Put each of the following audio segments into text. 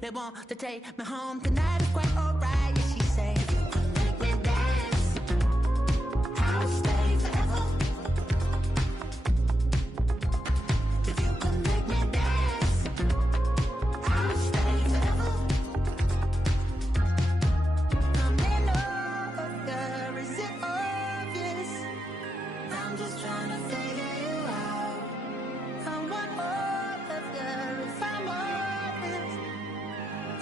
they want to take me home. Tonight is quite alright, yeah, she say. You can make me dance, I'll stay forever. If you can make me dance, I'll stay forever. I'm in love, girl, is it obvious? I'm just trying to figure you out. I want all of you if I'm honest.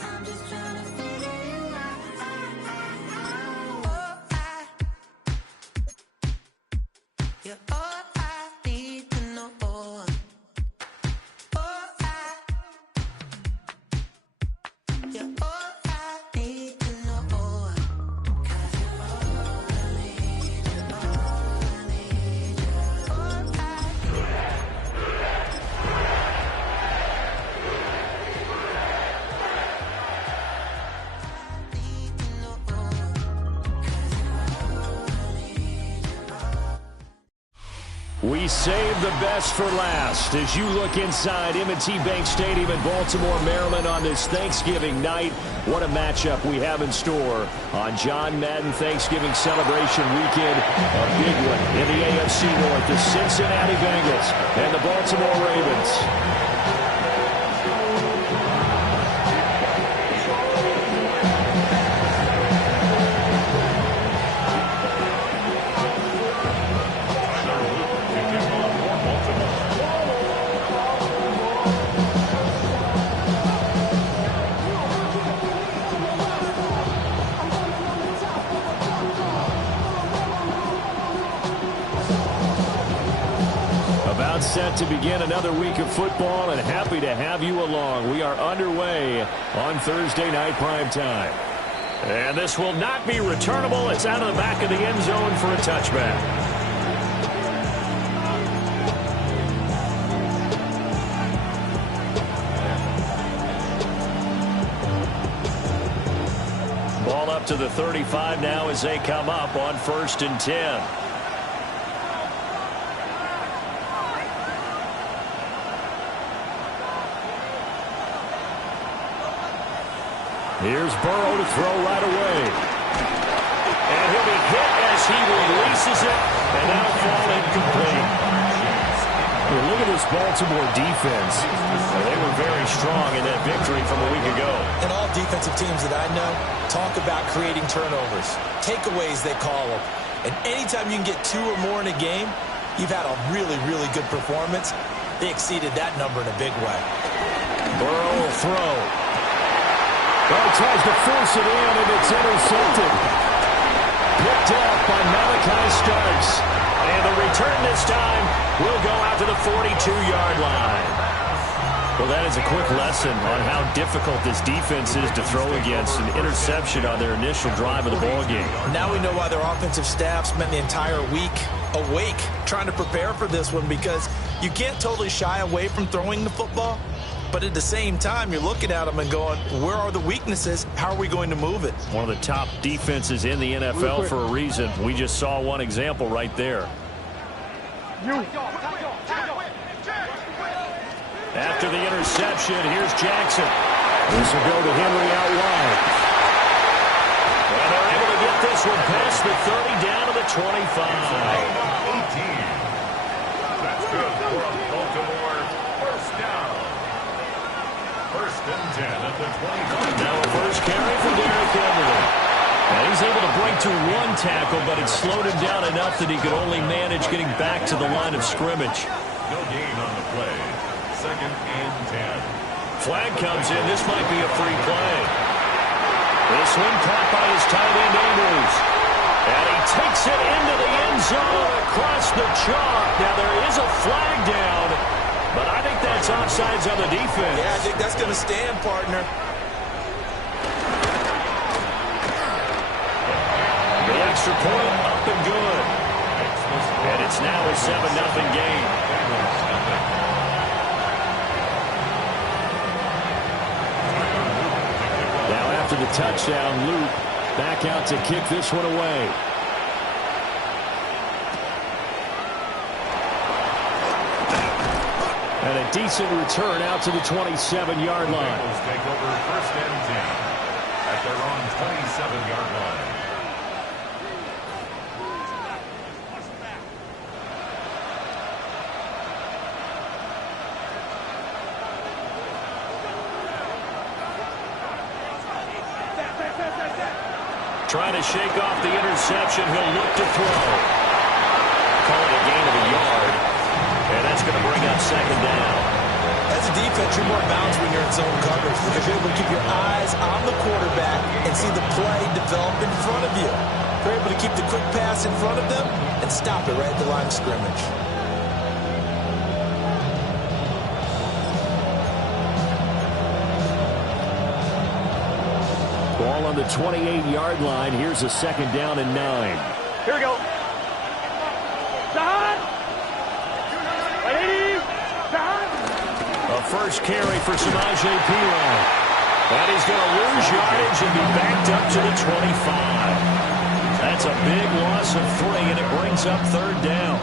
I'm just trying to figure you out. You're all I need to know. You're all I need to know. 'Cause you're all I need, you're all I need, you're all I need to know. 'Cause you're all I need, you're all. We save the best for last as you look inside M&T Bank Stadium in Baltimore, Maryland on this Thanksgiving night. What a matchup we have in store on John Madden Thanksgiving celebration weekend. A big one in the AFC North, the Cincinnati Bengals and the Baltimore Ravens. About set to begin another week of football, and happy to have you along. We are underway on Thursday night prime time. And this will not be returnable. It's out of the back of the end zone for a touchback. Ball up to the 35 now as they come up on 1st and 10. Here's Burrow to throw right away. And he'll be hit as he releases it, and that'll fall incomplete. Well, look at this Baltimore defense. They were very strong in that victory from a week ago. And all defensive teams that I know talk about creating turnovers. Takeaways, they call them. And anytime you can get 2 or more in a game, you've had a really, really good performance. They exceeded that number in a big way. Burrow will throw. Well, tries to force it in, and it's intercepted. Picked up by Malachi Starks. And the return this time will go out to the 42-yard line. Well, that is a quick lesson on how difficult this defense is to throw against. An interception on their initial drive of the ballgame. Now we know why their offensive staff spent the entire week awake trying to prepare for this one, because you can't totally shy away from throwing the football. But at the same time, you're looking at them and going, where are the weaknesses? How are we going to move it? One of the top defenses in the NFL for a reason. We just saw one example right there. After the interception, here's Jackson. This will go to Henry out wide. And they're able to get this one past the 30 down to the 25. 18. That's good for Baltimore. First down. 1st and 10 at the 25. Now a first carry for Derrick Henry. And he's able to break to 1 tackle, but it slowed him down enough that he could only manage getting back to the line of scrimmage. No gain on the play. 2nd and 10. Flag comes in. This might be a free play. This one caught by his tight end, Andrews. And he takes it into the end zone across the chalk. Now there is a flag down, but I think that's offsides on the defense. Yeah, I think that's going to stand, partner. The extra point up and good. And it's now a 7-0 game. Now after the touchdown, Luke back out to kick this one away. And a decent return out to the 27-yard line. Bengals take over 1st and 10 at their own 27-yard line. Trying to shake off the interception. He'll look to throw. Call it a gain of a yard. And that's going to bring up 2nd down. As a defense, you're more balanced when you're in zone coverage because you're able to keep your eyes on the quarterback and see the play develop in front of you. You're able to keep the quick pass in front of them and stop it right at the line of scrimmage. Ball on the 28-yard line. Here's a 2nd down and 9. Here we go. A first carry for Samaje Perine. But he's going to lose yardage and be backed up to the 25. That's a big loss of 3, and it brings up 3rd down.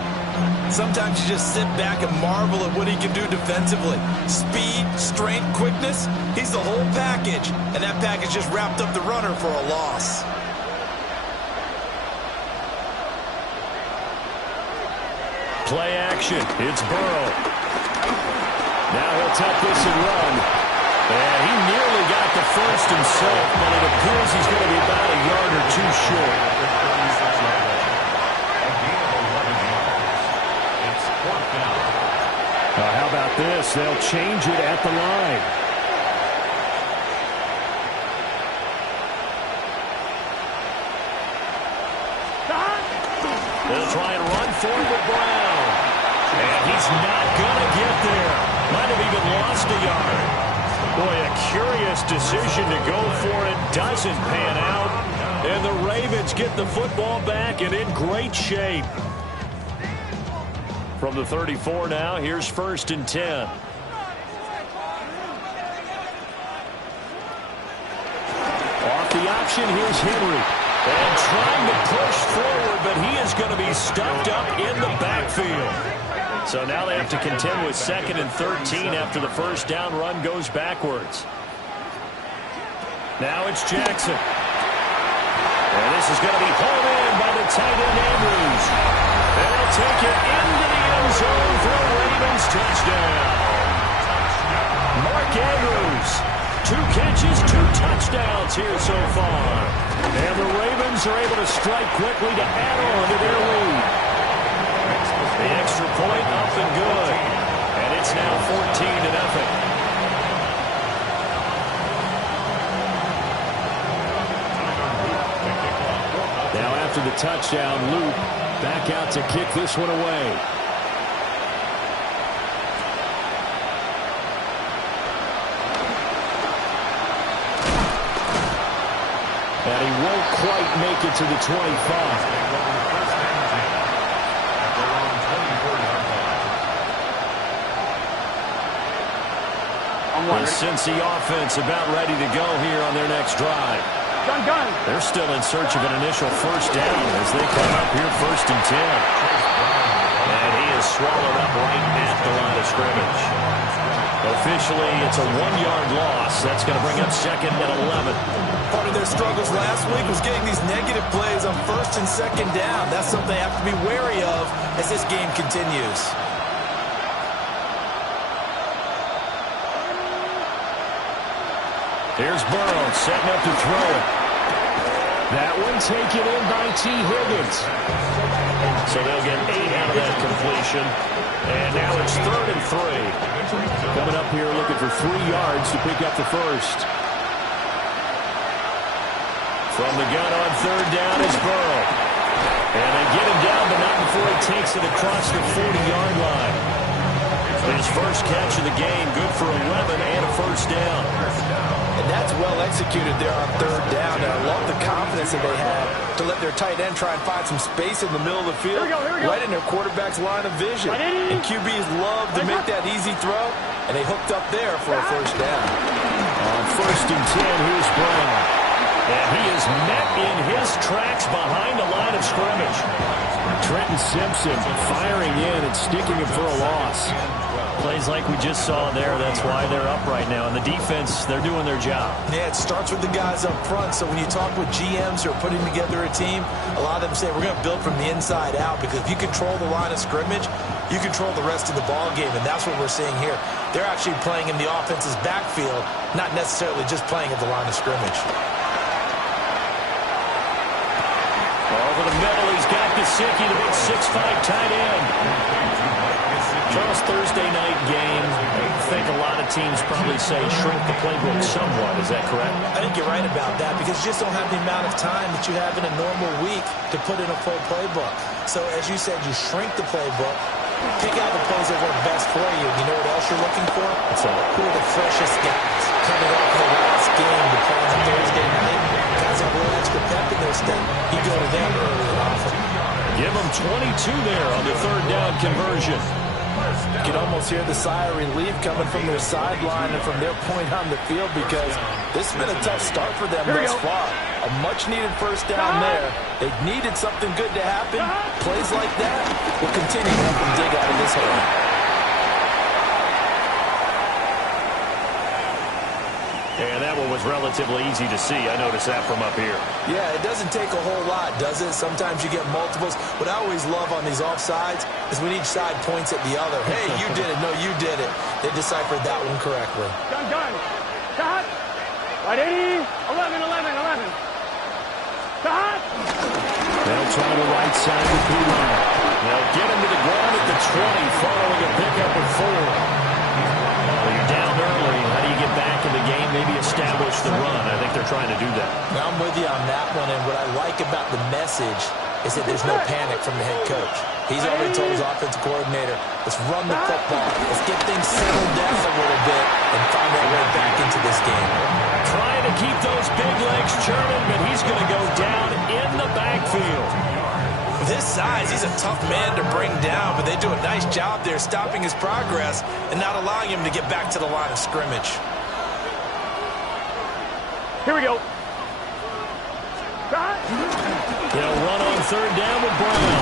Sometimes you just sit back and marvel at what he can do defensively. Speed, strength, quickness. He's the whole package, and that package just wrapped up the runner for a loss. Play action. It's Burrow. Now he'll tuck this and run. And he nearly got the first himself, but it appears he's going to be about a yard or 2 short. How about this? They'll change it at the line. They'll try and run for it with Brown. And he's not going to get there. Might have even lost a yard. Boy, a curious decision to go for it. Doesn't pan out. And the Ravens get the football back and in great shape. From the 34 now, here's 1st and 10. Off the option, here's Henry. And trying to push forward, but he is going to be stuffed up in the backfield. So now they have to contend with 2nd and 13 after the first down run goes backwards. Now it's Jackson. And this is going to be hauled in by the tight end Andrews. And they'll take it into the end zone for a Ravens touchdown. Mark Andrews, 2 catches, 2 touchdowns here so far. And the Ravens are able to strike quickly to add on to their lead. The extra point up and good. And it's now 14-0. Now after the touchdown, Luke back out to kick this one away. And he won't quite make it to the 25. The Cincy offense about ready to go here on their next drive. They're still in search of an initial first down as they come up here 1st and 10. And he is swallowed up right at the line of scrimmage. Officially, it's a 1-yard loss. That's going to bring up 2nd and 11. Part of their struggles last week was getting these negative plays on 1st and 2nd down. That's something they have to be wary of as this game continues. Here's Burrow setting up to throw it. That one taken in by T. Higgins. So they'll get 8 out of that completion. And now it's 3rd and 3. Coming up here looking for 3 yards to pick up the first. From the gun on 3rd down is Burrow. And they get him down, but not before he takes it across the 40-yard line. His first catch of the game, good for 11 and a first down. And that's well executed there on 3rd down. And I love the confidence that they had to let their tight end try and find some space in the middle of the field, right in their quarterback's line of vision. And QBs love to make that easy throw, and they hooked up there for a first down. On 1st and 10, here's Brown. And he is met in his tracks behind the line of scrimmage. Trenton Simpson firing in and sticking him for a loss. Plays plays like we just saw there. That's why they're up right now. And the defense, they're doing their job. Yeah, it starts with the guys up front. So when you talk with GMs who are putting together a team, a lot of them say we're going to build from the inside out, because if you control the line of scrimmage, you control the rest of the ball game, and that's what we're seeing here. They're actually playing in the offense's backfield, not necessarily just playing at the line of scrimmage. Over the middle, he's got Gesicki, the big 6'5" tight end. Charles, Thursday night game, I think a lot of teams probably say shrink the playbook somewhat. Is that correct? I think you're right about that, because you just don't have the amount of time that you have in a normal week to put in a full playbook. So as you said, you shrink the playbook, pick out the plays that work best for you. You know what else you're looking for? Who are the freshest guys coming off the last game to play on Thursday night? Guys have a little extra pep in their step. You go to them early and often. Give them 22 there on the third down conversion. You can almost hear the sigh of relief coming from their sideline and from their point on the field, because this has been a tough start for them thus far. A much-needed first down there. They needed something good to happen. Plays like that will continue to help them dig out of this hole. And that one was relatively easy to see. I noticed that from up here. Yeah, it doesn't take a whole lot, does it? Sometimes you get multiples. What I always love on these offsides is when each side points at the other. Hey, you did it. No, you did it. They deciphered that one correctly. Done. Cut. Right 80. 11. Cut. They'll try the right side with Packlj. They'll get him to the ground at the 20, following a pickup of 4. Well, you're down early. How do you get back in the game? Maybe establish the run. I think they're trying to do that. Now, I'm with you on that one, and what I like about the message is that there's no panic from the head coach. He's already told his offensive coordinator, let's run the football. Let's get things settled down a little bit and find our way back into this game. Trying to keep those big legs churning, but he's going to go down in the backfield. With his size, he's a tough man to bring down, but they do a nice job there stopping his progress and not allowing him to get back to the line of scrimmage. Here we go. They'll run on third down with Brown.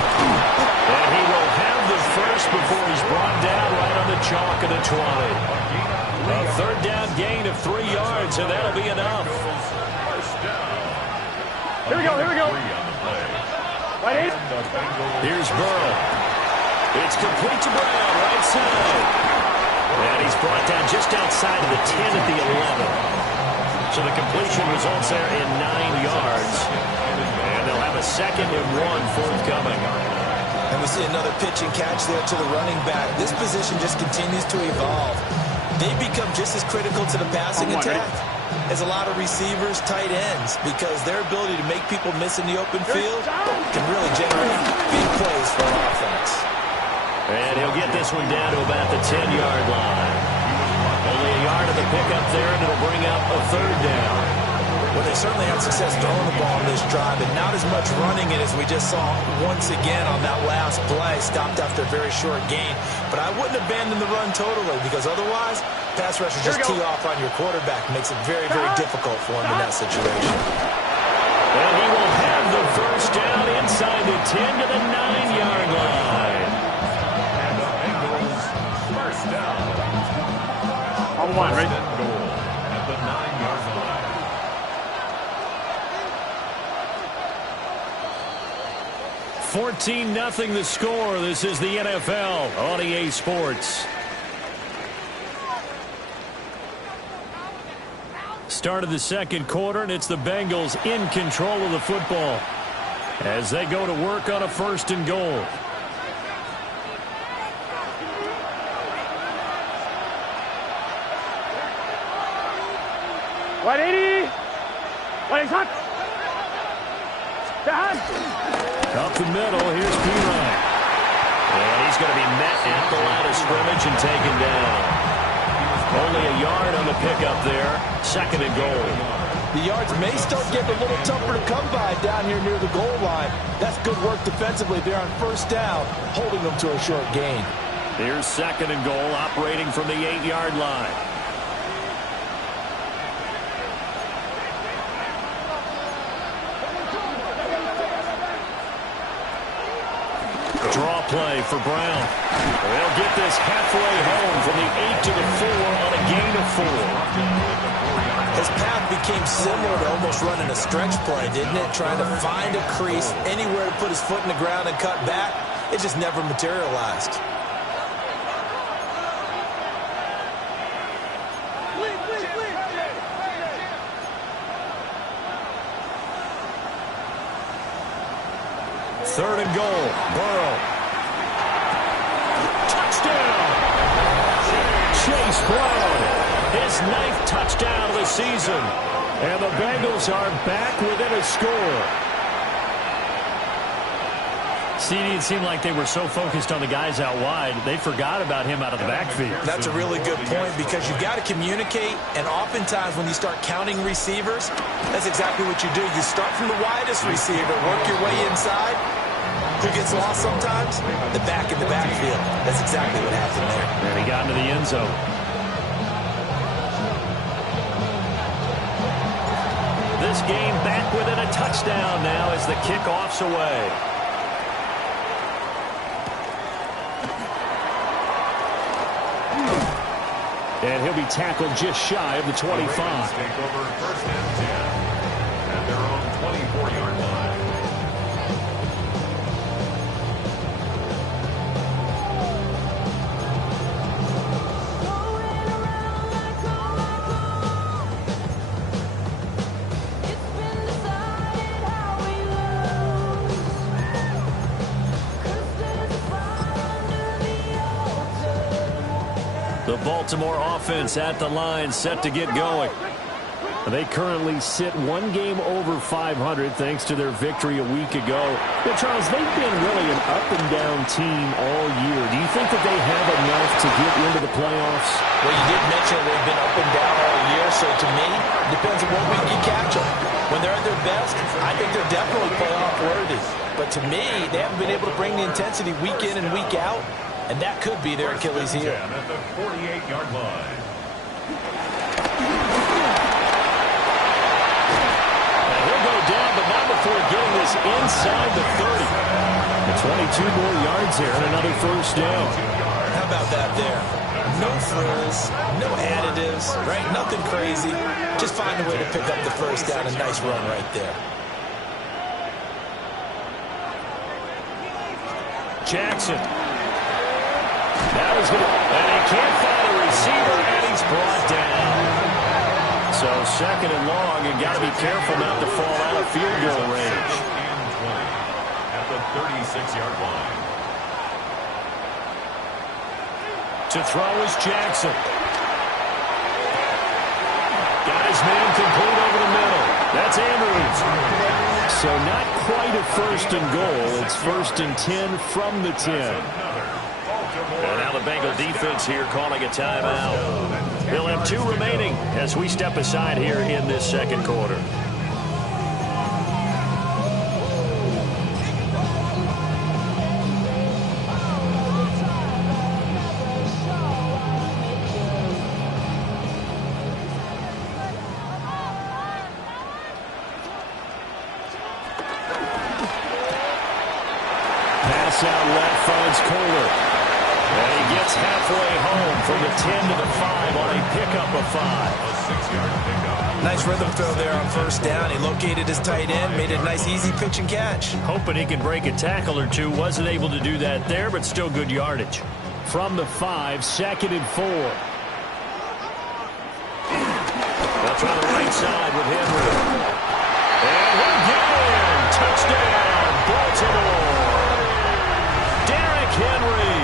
And he will have the first before he's brought down right on the chalk of the 20. A third down gain of 3 yards, and that'll be enough. Here we go. Right 8. Here's Burrow. It's complete to Brown, right side. And he's brought down just outside of the 10 at the 11. So the completion results there in 9 yards. And they'll have a 2nd and 1 forthcoming. And we see another pitch and catch there to the running back. This position just continues to evolve. They become just as critical to the passing attack as a lot of receivers, tight ends, because their ability to make people miss in the open field can really generate big plays for an offense. And he'll get this one down to about the 10-yard line. Only a yard of the pickup there, and it'll bring up a third down. Well, they certainly had success throwing the ball on this drive, and not as much running it as we just saw once again on that last play, stopped after a very short gain. But I wouldn't abandon the run totally, because otherwise, pass rushers just tee off on your quarterback. Makes it very, very difficult for him in that situation. And he will have the first down inside the 10 to the 9-yard line. And the Bengals first down. On one, right? Goal at the 9-yard line. 14-0 the score. This is the NFL on EA Sports. Start of the second quarter, and it's the Bengals in control of the football as they go to work on a 1st and goal. Right 80. Right hot. Up the middle, here's Packlj. And he's going to be met at the line of scrimmage and taken down. Only a yard on the pickup there. 2nd and goal. The yards may start getting a little tougher to come by down here near the goal line. That's good work defensively there on 1st down, holding them to a short gain. Here's 2nd and goal, operating from the 8-yard line. Draw play for Brown. They'll get this halfway home from the His path became similar to almost running a stretch play, didn't it? Trying to find a crease, anywhere to put his foot in the ground and cut back. It just never materialized. Third and goal. Burrow. Touchdown. Chase Brown. His ninth touchdown of the season. And the Bengals are back within a score. CD, it seemed like they were so focused on the guys out wide, they forgot about him out of the backfield. That's a really good point because you've got to communicate, and oftentimes when you start counting receivers, that's exactly what you do. You start from the widest receiver, work your way inside. Who gets lost sometimes? The back in the backfield. That's exactly what happened there. And he got into the end zone. This game back within a touchdown now as the kickoff's away. And he'll be tackled just shy of the 25. Take over first and 10 at their own 24-yard line. The Baltimore offense at the line, set to get going. They currently sit one game over 500 thanks to their victory a week ago. Well, Charles, they've been really an up-and-down team all year. Do you think that they have enough to get into the playoffs? Well, you did mention they've been up and down all year, so to me, it depends on what week you catch them. When they're at their best, I think they're definitely playoff worthy. But to me, they haven't been able to bring the intensity week in and week out. And that could be their Achilles heel. At the 48-yard line. And he'll go down, but not before getting this inside the 30. The 22 more yards here and another first down. How about that there? No frills, no additives, right? Nothing crazy. Just find a way to pick up the first down. A nice run right there. Jackson. Now he's going to, and he can't find a receiver, and he's brought down. So second and long, you got to be careful not to fall out of field goal range. At the 36-yard line. To throw is Jackson. Got his man complete over the middle. That's Andrews. So not quite a first and goal. It's first and 10 from the 10. And now the Bengal defense here calling a timeout. They'll have 2 remaining as we step aside here in this second quarter. Pass out left finds Kohler. And he gets halfway home from the 10 to the 5 on a pickup of 5. A 6-yard pickup. Nice rhythm throw there on first down. He located his tight end, made it a nice easy pitch and catch. Hoping he can break a tackle or two. Wasn't able to do that there, but still good yardage. From the 5, second and 4. They'll try the right side with Henry. And we're getting touchdown, Baltimore. Derrick Henry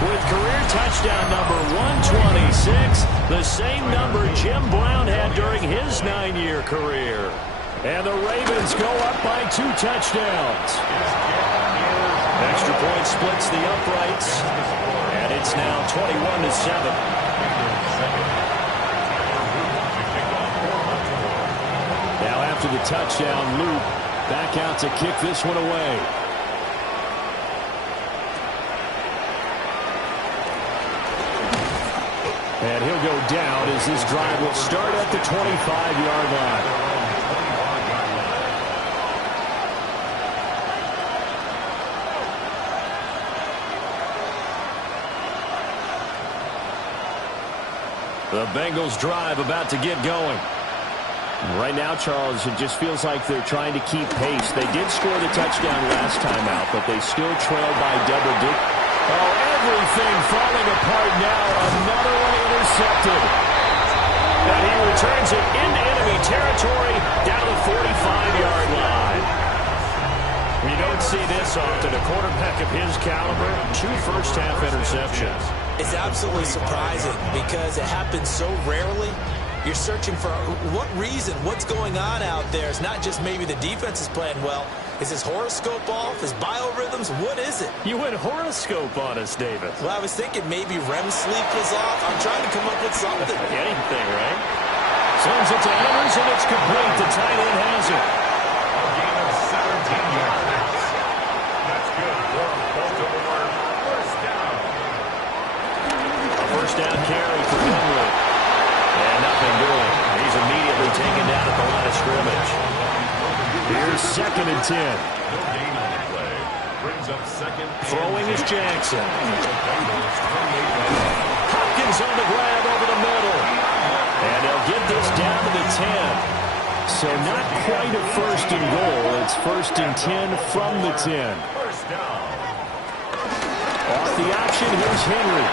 with career touchdown number 126, the same number Jim Brown had during his 9-year career. And the Ravens go up by 2 touchdowns. Extra point splits the uprights, and it's now 21-7. Now after the touchdown, Luke back out to kick this one away. And he'll go down as this drive will start at the 25-yard line. The Bengals drive about to get going. Right now, Charles, it just feels like they're trying to keep pace. They did score the touchdown last time out, but they still trail by double digits. Oh, everything falling apart now. Another one intercepted. And he returns it into enemy territory down the 45-yard line. You don't see this often. A quarterback of his caliber, 2 first-half interceptions. It's absolutely surprising because it happens so rarely. You're searching for what reason, what's going on out there. It's not just maybe the defense is playing well. Is his horoscope off? His biorhythms? What is it? You went horoscope on us, David. Well, I was thinking maybe REM sleep was off. I'm trying to come up with something. Anything, right? Sends it to Andrews, and it's complete. The tight end has it. A gain of 17 yards. That's good for Baltimore. First down. A first down carry for Henry. And nothing doing. He's immediately taken down at the line of scrimmage. Here's 2nd and 10. No gain on the play. Brings up 2nd. Throwing is Jackson. Hopkins on the grab over the middle. And they'll get this down to the 10. So not quite a 1st and goal. It's 1st and 10 from the 10. First down. Off the option, here's Henry.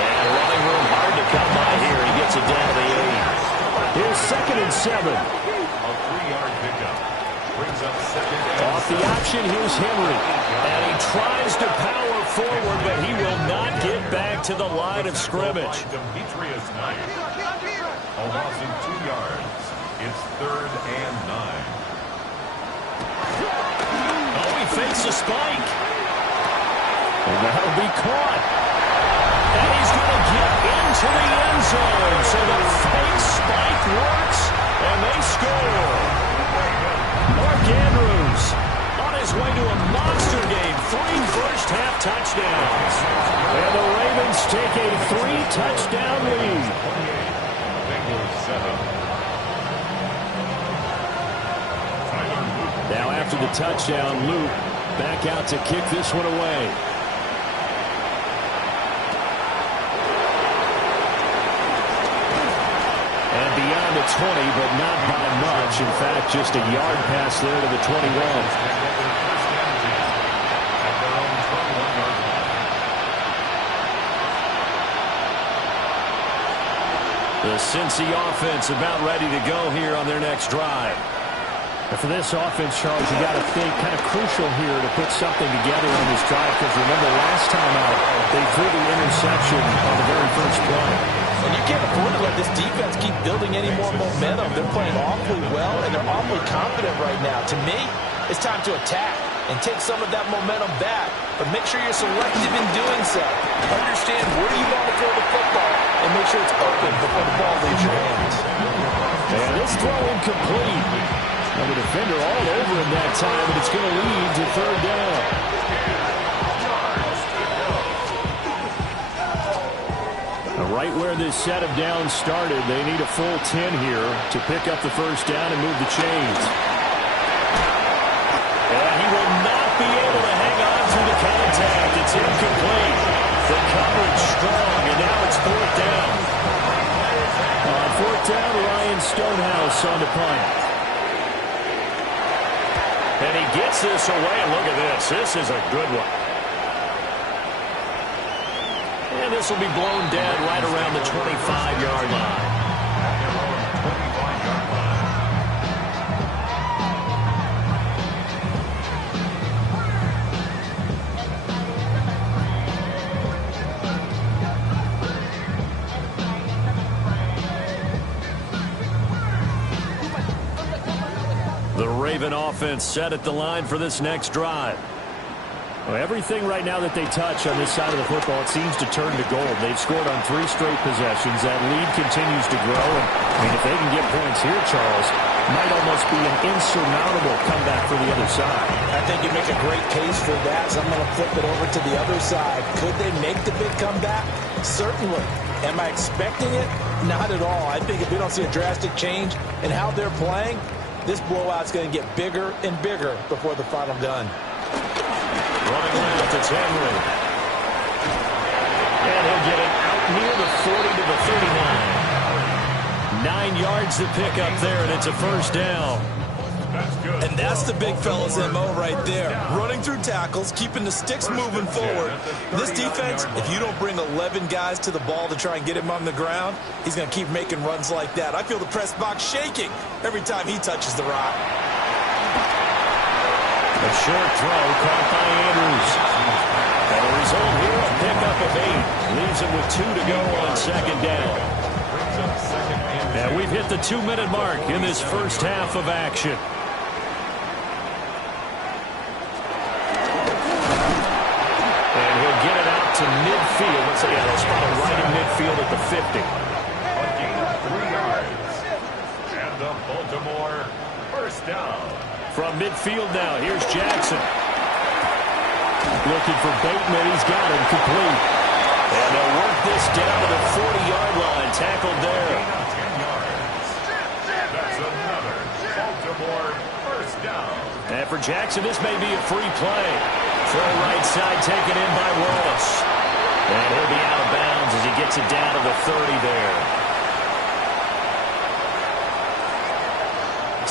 And running room hard to come by here. He gets it down to the 8. Here's 2nd and 7. A 3-yard pickup. Brings up 2nd and Off the option, here's Henry. And he tries to power forward, but he will not get back to the line of scrimmage. Demetrius Knight. A loss of 2 yards. It's 3rd and 9. Oh, he fakes a spike. And that'll be caught. And he's going to get into the end zone. So the fake spike works, and they score. Mark Andrews on his way to a monster game. 3 first-half touchdowns. And the Ravens take a 3-touchdown lead. Bengals 7. Now after the touchdown, Luke back out to kick this one away. And beyond the 20, but not by much. In fact, just a yard pass there to the 21. The Cincy offense about ready to go here on their next drive. And for this offense, Charles, you got to think kind of crucial here to put something together on this drive, because remember last time out, they threw the interception on the very first play. And you can't afford to let this defense keep building any more momentum. They're playing awfully well, and they're awfully confident right now. To me, it's time to attack and take some of that momentum back. But make sure you're selective in doing so. Understand where you want to throw the football, and make sure it's open before the ball leaves your hands. And this throw incomplete. And the defender all over him that time, and it's going to lead to 3rd down. Right where this set of downs started, they need a full 10 here to pick up the first down and move the chains. And he will not be able to hang on through the contact. It's incomplete. The coverage strong, and now it's 4th down. On 4th down, Ryan Stonehouse on the punt. And he gets this away, and look at this. This is a good one. And this will be blown dead right around the 25-yard line. The Raven offense set at the line for this next drive. Well, everything right now that they touch on this side of the football, it seems to turn to gold. They've scored on 3 straight possessions. That lead continues to grow. And, I mean, if they can get points here, Charles, might almost be an insurmountable comeback for the other side. I think you make a great case for that, so I'm going to flip it over to the other side. Could they make the big comeback? Certainly. Am I expecting it? Not at all. I think if we don't see a drastic change in how they're playing, this blowout's going to get bigger and bigger before the final gun. Running left, it's Henry. And he'll get it out near the to the 39. 9 yards to pick up there, and it's a first down. And that's the big fella's MO right there. Running through tackles, keeping the sticks moving forward. This defense, if you don't bring 11 guys to the ball to try and get him on the ground, he's going to keep making runs like that. I feel the press box shaking every time he touches the rock. A short throw caught by Andrews. And the result here, a pickup of 8. Leaves him with 2 to go on second down. And we've hit the 2-minute mark in this first half of action. And he'll get it out to midfield. Let's say, they'll spot it right in midfield at the 50. A gain of 3 yards. And the Baltimore first down. From midfield now, here's Jackson. Looking for Bateman. He's got him complete. And they'll work this down to the 40-yard line. Tackled there. Gain of 10 yards. That's another Baltimore first down. And for Jackson, this may be a free play. Throw right side taken in by Wallace. And he'll be out of bounds as he gets it down to the 30 there.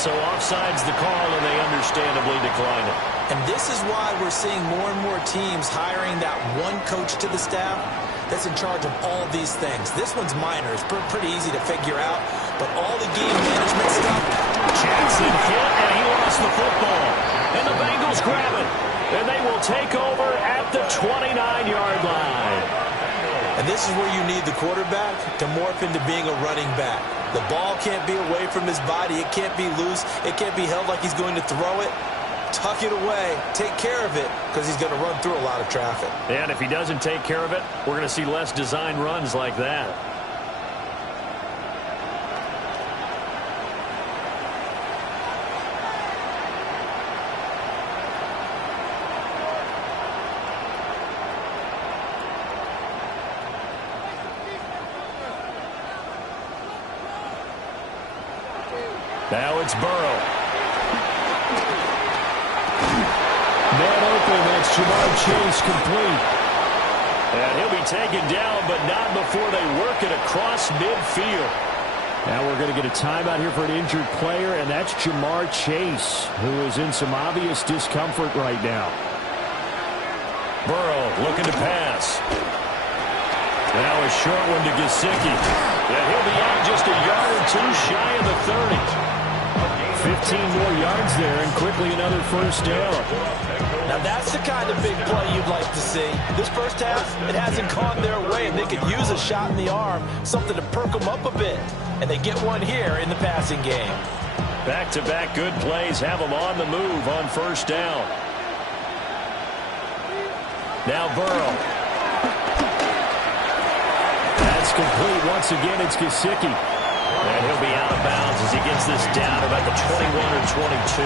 So offside's the call, and they understandably declined it. And this is why we're seeing more and more teams hiring that one coach to the staff that's in charge of all these things. This one's minor. It's pretty easy to figure out. But all the game management stuff. Jackson hit, and he lost the football. And the Bengals grab it. And they will take over at the 29-yard line. And this is where you need the quarterback to morph into being a running back. The ball can't be away from his body. It can't be loose. It can't be held like he's going to throw it. Tuck it away. Take care of it because he's going to run through a lot of traffic. And if he doesn't take care of it, we're going to see less design runs like that. Now it's Burrow. Man open, that's Jamar Chase complete. And he'll be taken down, but not before they work it across midfield. Now we're going to get a timeout here for an injured player, and that's Jamar Chase, who is in some obvious discomfort right now. Burrow looking to pass. Now a short one to Gesicki. And he'll be out just a yard or two shy of the 30. 15 more yards there, and quickly another first down. Now that's the kind of big play you'd like to see. This first half, it hasn't gone their way, and they could use a shot in the arm, something to perk them up a bit. And they get one here in the passing game. Back-to-back good plays have them on the move on first down. Now Burrow. That's complete. Once again, it's Gesicki. And he'll be out of bounds as he gets this down about the 21 or 22.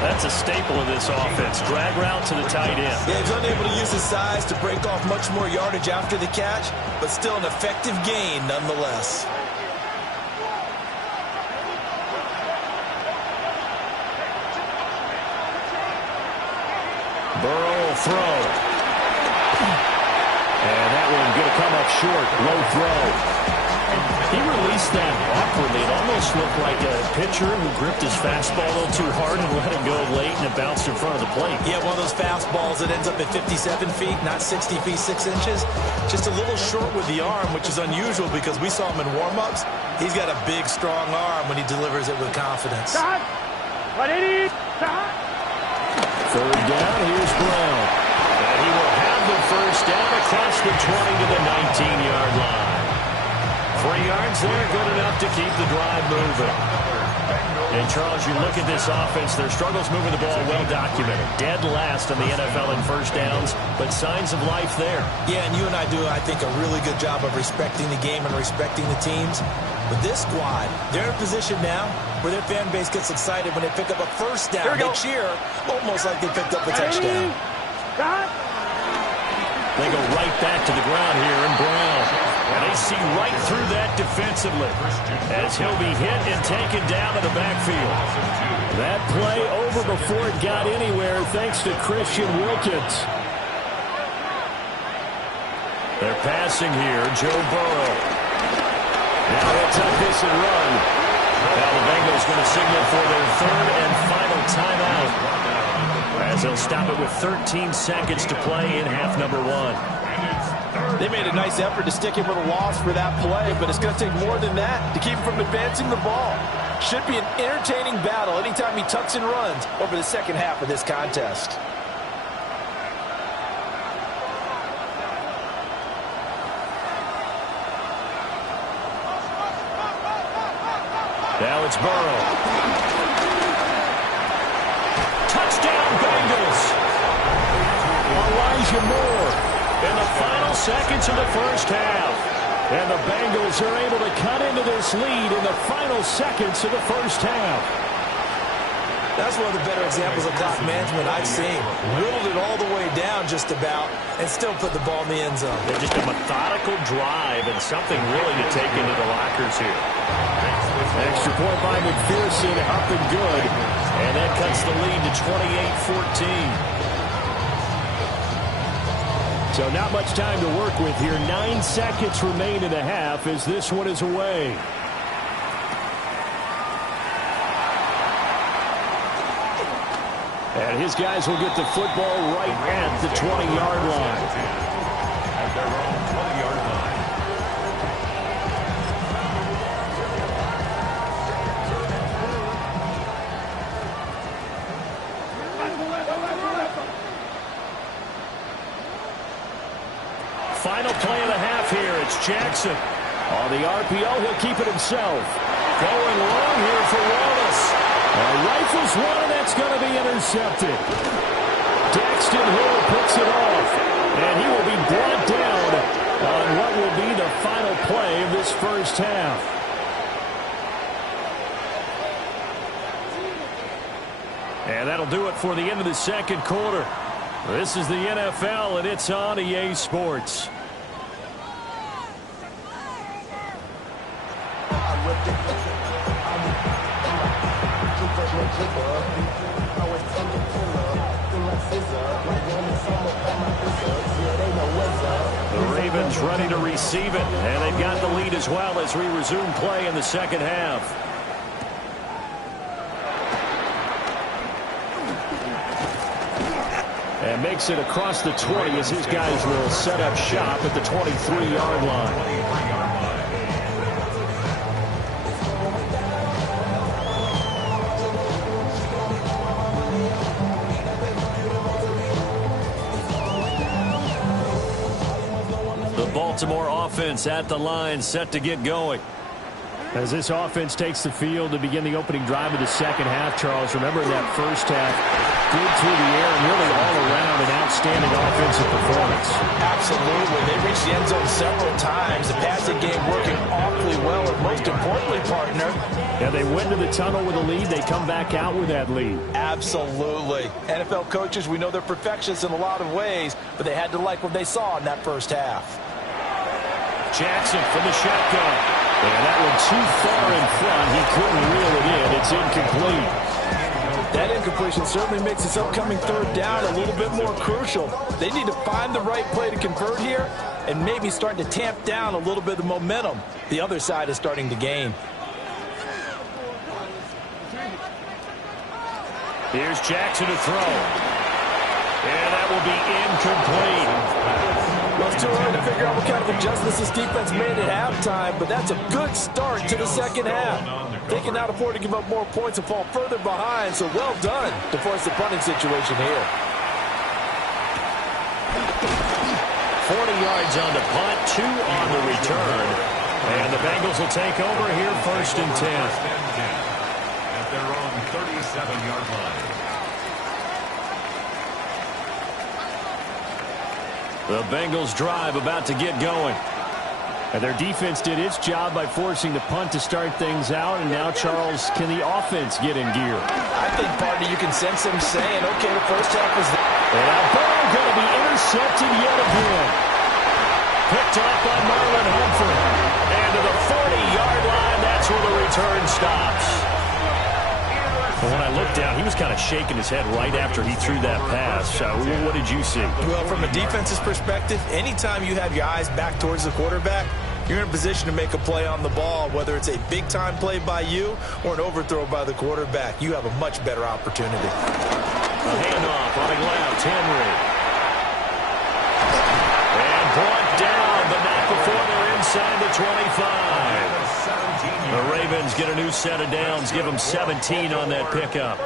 That's a staple of this offense. Drag route to the tight end. Yeah, he's unable to use his size to break off much more yardage after the catch, but still an effective gain nonetheless. Burrow will throw. And that one going to come up short. Low throw. He released that awkwardly. It almost looked like a pitcher who gripped his fastball a little too hard and let it go late, and it bounced in front of the plate. Yeah, one of those fastballs that ends up at 57 feet, not 60 feet, 6 inches. Just a little short with the arm, which is unusual because we saw him in warm-ups. He's got a big, strong arm when he delivers it with confidence. Third down, here's Brown. And he will have the first down across the 20 to the 19-yard line. 3 yards there, good enough to keep the drive moving. And, Charles, you look at this offense, their struggles moving the ball well documented. Dead last in the NFL in first downs, but signs of life there. Yeah, and you and I do, I think, a really good job of respecting the game and respecting the teams. But this squad, they're in a position now where their fan base gets excited when they pick up a first down. They cheer almost like they picked up a touchdown. They go right back to the ground here in Brown. And they see right through that defensively as he'll be hit and taken down to the backfield. That play over before it got anywhere thanks to Christian Wilkins. They're passing here. Joe Burrow. Now he'll tuck this and run. Now the Bengals going to signal for their third and final timeout, as they'll stop it with 13 seconds to play in half number 1. They made a nice effort to stick him with a loss for that play, but it's going to take more than that to keep him from advancing the ball. Should be an entertaining battle anytime he tucks and runs over the second half of this contest. Now it's Burrow. Touchdown, Bengals. Elijah Moore in the final seconds of the first half. And the Bengals are able to cut into this lead in the final seconds of the first half. That's one of the better examples of clock management I've seen. Whittled it all the way down just about and still put the ball in the end zone. They're just a methodical drive and something really to take into the lockers here. Extra point by McPherson, up and good. And that cuts the lead to 28-14. So not much time to work with here. 9 seconds remain in the half as this one is away. And his guys will get the football right at the 20-yard line. At their own 20-yard line. Final play of the half here. It's Jackson. On the RPO, he'll keep it himself. Going long here for Wallace. Rifles one, and that's going to be intercepted. Daxton Hill picks it off, and he will be brought down on what will be the final play of this first half. And that'll do it for the end of the second quarter. This is the NFL, and it's on EA Sports. The Ravens ready to receive it, and they've got the lead as well as we resume play in the second half. And makes it across the 20 as his guys will set up shop at the 23-yard line. Baltimore offense at the line, set to get going. As this offense takes the field to begin the opening drive of the second half, Charles, remember that first half, good through the air and really all around an outstanding offensive performance. Absolutely. They reached the end zone several times. The passing game working awfully well, and most importantly, partner. Yeah, they went to the tunnel with a lead. They come back out with that lead. Absolutely. NFL coaches, we know they're perfectionists in a lot of ways, but they had to like what they saw in that first half. Jackson from the shotgun. And that one too far in front. He couldn't reel it in. It's incomplete. That incompletion certainly makes this upcoming third down a little bit more crucial. They need to find the right play to convert here and maybe start to tamp down a little bit of momentum the other side is starting to gain. Here's Jackson to throw. And that will be incomplete. Well, it's too early to figure out what kind of adjustments this defense made at halftime, but that's a good start to the second half. They can now afford to give up more points and fall further behind, so well done to force the punting situation here. 40 yards on the punt, 2 on the return. And the Bengals will take over here first and 10. At their own 37-yard line. The Bengals drive about to get going. And their defense did its job by forcing the punt to start things out. And now, Charles, can the offense get in gear? I think, partner, you can sense them saying, okay, the first half is there. And now Burrow going to be intercepted yet again. Picked up by Marlon Humphrey. And to the 40-yard line, that's where the return stops. Well, when I looked down, he was kind of shaking his head right after he threw that pass. What did you see? Well, from a defense's perspective, anytime you have your eyes back towards the quarterback, you're in a position to make a play on the ball, whether it's a big-time play by you or an overthrow by the quarterback. You have a much better opportunity. A handoff running left, Henry. And brought down, but not before they're inside the 25. The Ravens get a new set of downs, give them 17 on that pickup.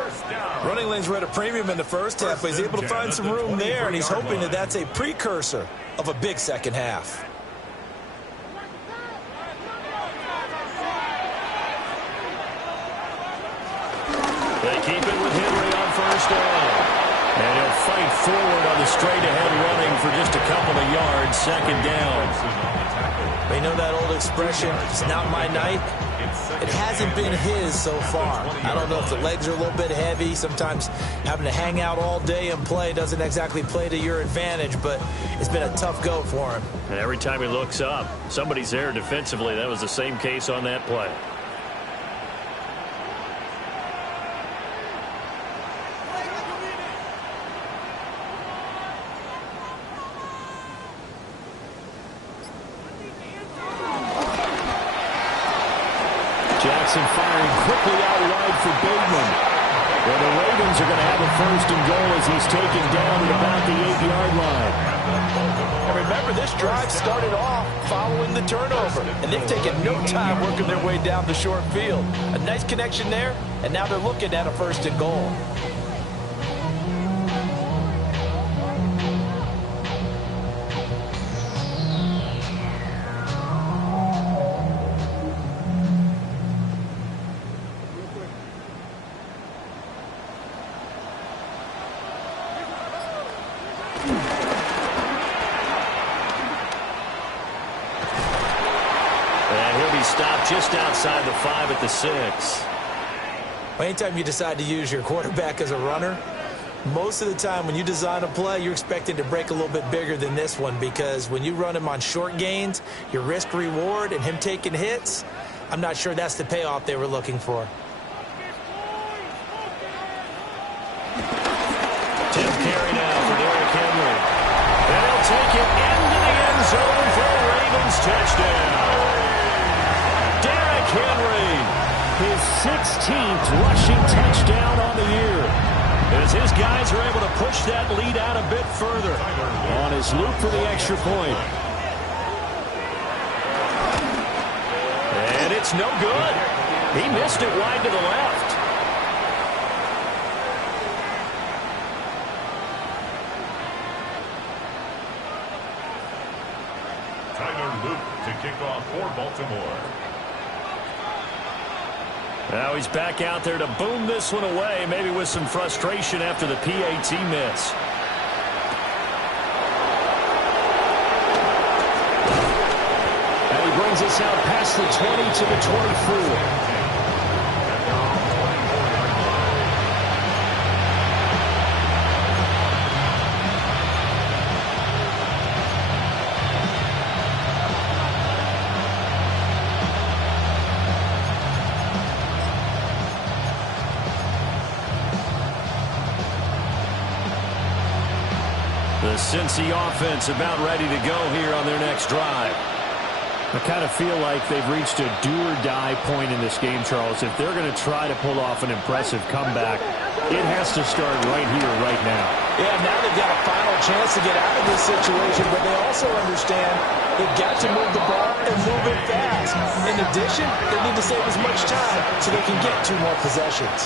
Running lanes were at a premium in the first half, but he's able to find some room there, and he's hoping that that's a precursor of a big second half. They keep it with Henry on first down. And he'll fight forward on the straight-ahead running for just a couple of yards, second down. You know that old expression, it's not my night? It hasn't been his so far. I don't know if the legs are a little bit heavy. Sometimes having to hang out all day and play doesn't exactly play to your advantage, but it's been a tough go for him. And every time he looks up, somebody's there defensively. That was the same case on that play. Jackson firing quickly out wide for Bateman. Well, the Ravens are going to have a first and goal as he's taken down at about the 8-yard line. And remember, this drive started off following the turnover, and they've taken no time working their way down the short field. A nice connection there, and now they're looking at a first and goal. Stopped just outside the 5 at the 6. Anytime you decide to use your quarterback as a runner, most of the time when you design a play, you're expecting to break a little bit bigger than this one, because when you run him on short gains, your risk reward and him taking hits, I'm not sure that's the payoff they were looking for. Tim carry now for Derrick Henry. And he'll take it into the end zone for a Ravens touchdown. Henry, his 16th rushing touchdown on the year. As his guys are able to push that lead out a bit further. On his loop for the extra point. And it's no good. He missed it wide to the left. Tyler Luke to kick off for Baltimore. Now he's back out there to boom this one away, maybe with some frustration after the PAT miss. And he brings us out past the 20 to the 24. The Cincy offense about ready to go here on their next drive. I kind of feel like they've reached a do-or-die point in this game, Charles. If they're going to try to pull off an impressive comeback, it has to start right here, right now. Yeah, now they've got a final chance to get out of this situation, but they also understand they've got to move the ball and move it fast. In addition, they need to save as much time so they can get 2 more possessions.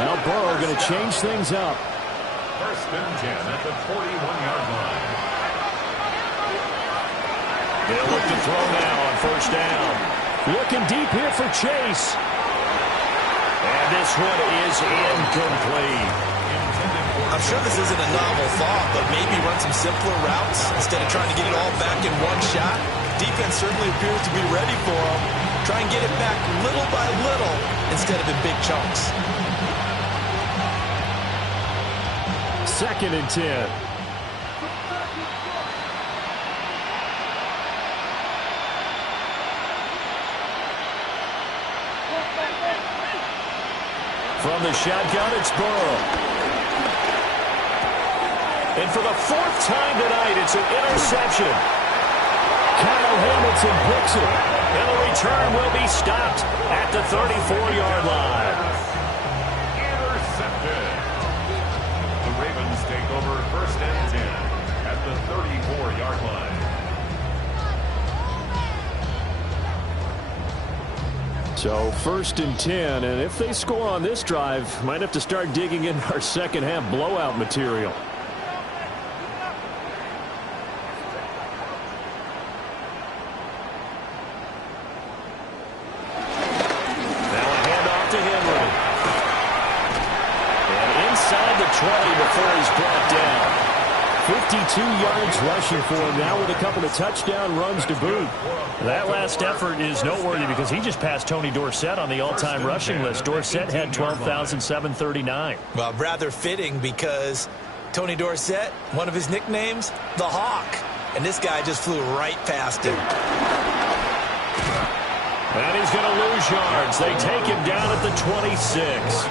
Now Burrow going to change things up. First and 10 at the 41-yard line. They'll look to throw now on first down. Looking deep here for Chase. And this one is incomplete. I'm sure this isn't a novel thought, but maybe run some simpler routes instead of trying to get it all back in one shot. Defense certainly appears to be ready for him. Try and get it back little by little instead of in big chunks. Second and 10. From the shotgun, it's Burrow. And for the fourth time tonight, it's an interception. Kyle Hamilton picks it. And the return will be stopped at the 34-yard line. Intercepted. The Ravens take over 1st and 10 at the 34-yard line. So 1st and 10, and if they score on this drive, might have to start digging in our second half blowout material. Now a handoff to Henry. And inside the 20 before he's brought down. 52 yards rushing for him now with a couple of touchdown runs to boot. That last effort is noteworthy because he just passed Tony Dorsett on the all-time rushing list. Dorsett had 12,739. Well, rather fitting because Tony Dorsett, one of his nicknames, the Hawk. And this guy just flew right past him. And he's going to lose yards. They take him down at the 26.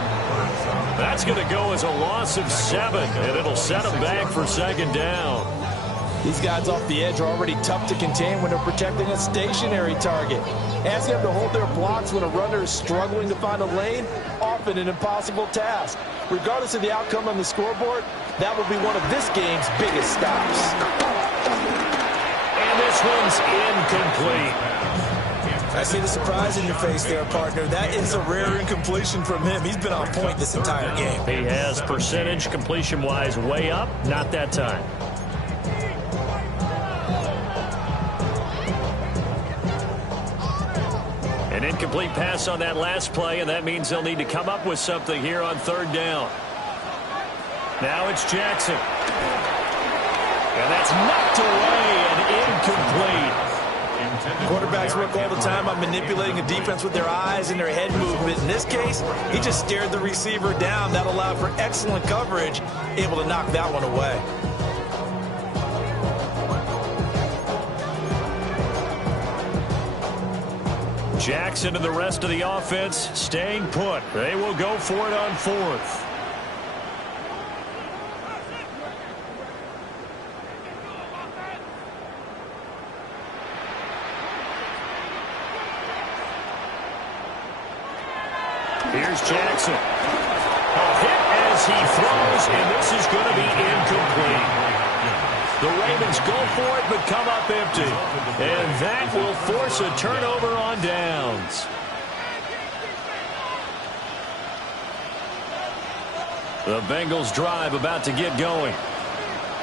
That's going to go as a loss of 7, and it'll set him back for 2nd down. These guys off the edge are already tough to contain when they're protecting a stationary target. Asking them to hold their blocks when a runner is struggling to find a lane, often an impossible task. Regardless of the outcome on the scoreboard, that will be one of this game's biggest stops. And this one's incomplete. I see the surprise in your face there, partner. That is a rare incompletion from him. He's been on point this entire game. He has percentage completion-wise way up. Not that time. An incomplete pass on that last play, and that means they'll need to come up with something here on 3rd down. Now it's Jackson. And that's knocked away and incomplete. Quarterbacks work all the time on manipulating a defense with their eyes and their head movement. In this case, he just stared the receiver down. That allowed for excellent coverage, able to knock that one away. Jackson and the rest of the offense staying put. They will go for it on 4th. Here's Jackson. A hit as he throws, and this is going to be incomplete. The Ravens go for it, but come up empty. And that will force a turnover on downs. The Bengals drive about to get going.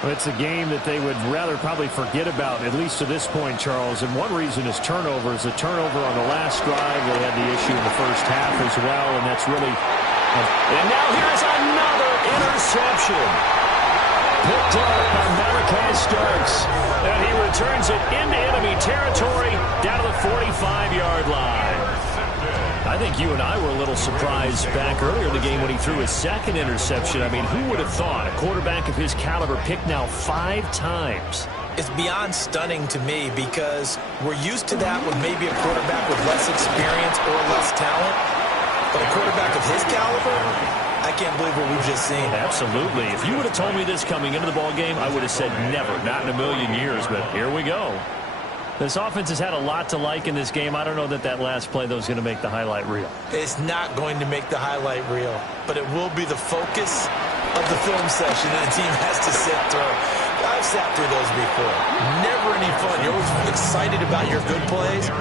It's a game that they would rather probably forget about, at least to this point, Charles. And one reason is turnovers. A turnover on the last drive. They had the issue in the first half as well, and that's really... And now here's another interception. Picked up by Malachi Starks. And he returns it into enemy territory down to the 45-yard line. I think you and I were a little surprised back earlier in the game when he threw his 2nd interception. I mean, who would have thought a quarterback of his caliber picked now 5 times? It's beyond stunning to me because we're used to that with maybe a quarterback with less experience or less talent. But a quarterback of his caliber, I can't believe what we've just seen. Absolutely. If you would have told me this coming into the ball game, I would have said never, not in a million years. But here we go. This offense has had a lot to like in this game. I don't know that that last play, though, is going to make the highlight reel. It's not going to make the highlight reel, but it will be the focus of the film session that the team has to sit through. I've sat through those before. Never any fun. You're always excited about your good plays,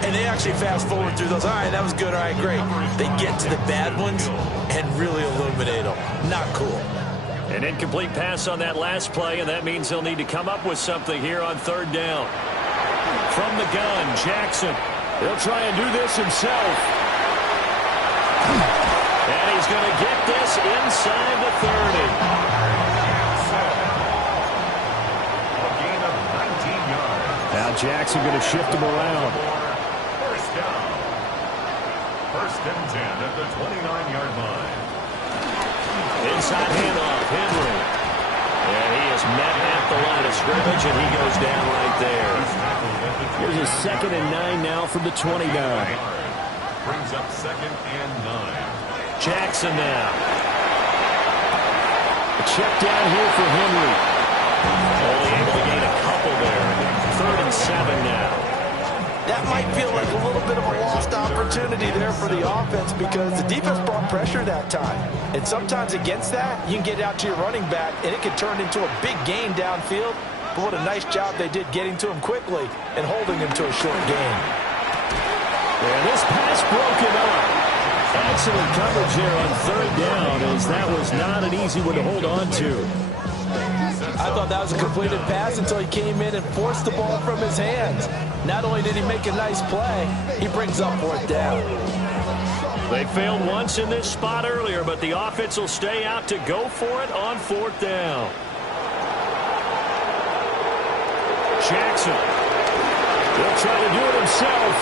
and they actually fast forward through those. All right, that was good. All right, great. They get to the bad ones and really illuminate them. Not cool. An incomplete pass on that last play, and that means they'll need to come up with something here on 3rd down. From the gun, Jackson. He'll try and do this himself. And he's going to get this inside the 30. A gain of 19 yards. Now Jackson going to shift him around. 1st down. 1st and 10 at the 29-yard line. Inside handoff, Henry. And he is met at the line of scrimmage, and he goes down right there. Here's a 2nd and 9 now from the 29. Brings up 2nd and 9. Jackson now. A check down here for Henry. Only able to gain a couple there. 3rd and 7 now. That might feel like a little bit of a lost opportunity there for the offense because the defense brought pressure that time. And sometimes against that, you can get out to your running back, and it can turn into a big gain downfield. But what a nice job they did getting to him quickly and holding him to a short gain. And this pass broken up. Excellent coverage there on 3rd down, as that was not an easy one to hold on to. I thought that was a completed pass until he came in and forced the ball from his hands. Not only did he make a nice play, he brings up 4th down. They failed once in this spot earlier, but the offense will stay out to go for it on 4th down. Jackson. He'll try to do it himself.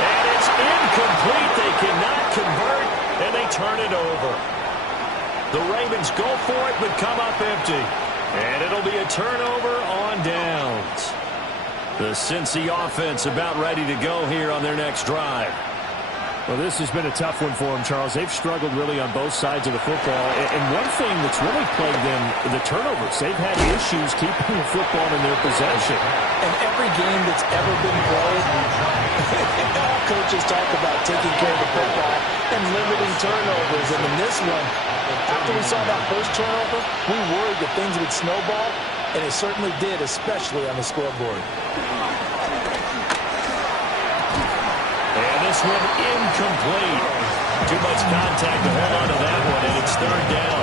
And it's incomplete. They cannot convert, and they turn it over. The Ravens go for it, but come up empty. And it'll be a turnover on downs. The Cincy offense about ready to go here on their next drive. Well, this has been a tough one for them, Charles. They've struggled really on both sides of the football. And one thing that's really plagued them, the turnovers. They've had issues keeping the football in their possession. And every game that's ever been played, all coaches talk about taking care of the football and limiting turnovers. And in this one, after we saw that first turnover, we worried that things would snowball, and it certainly did, especially on the scoreboard. And this one incomplete. Too much contact to hold on to that one, and it's 3rd down.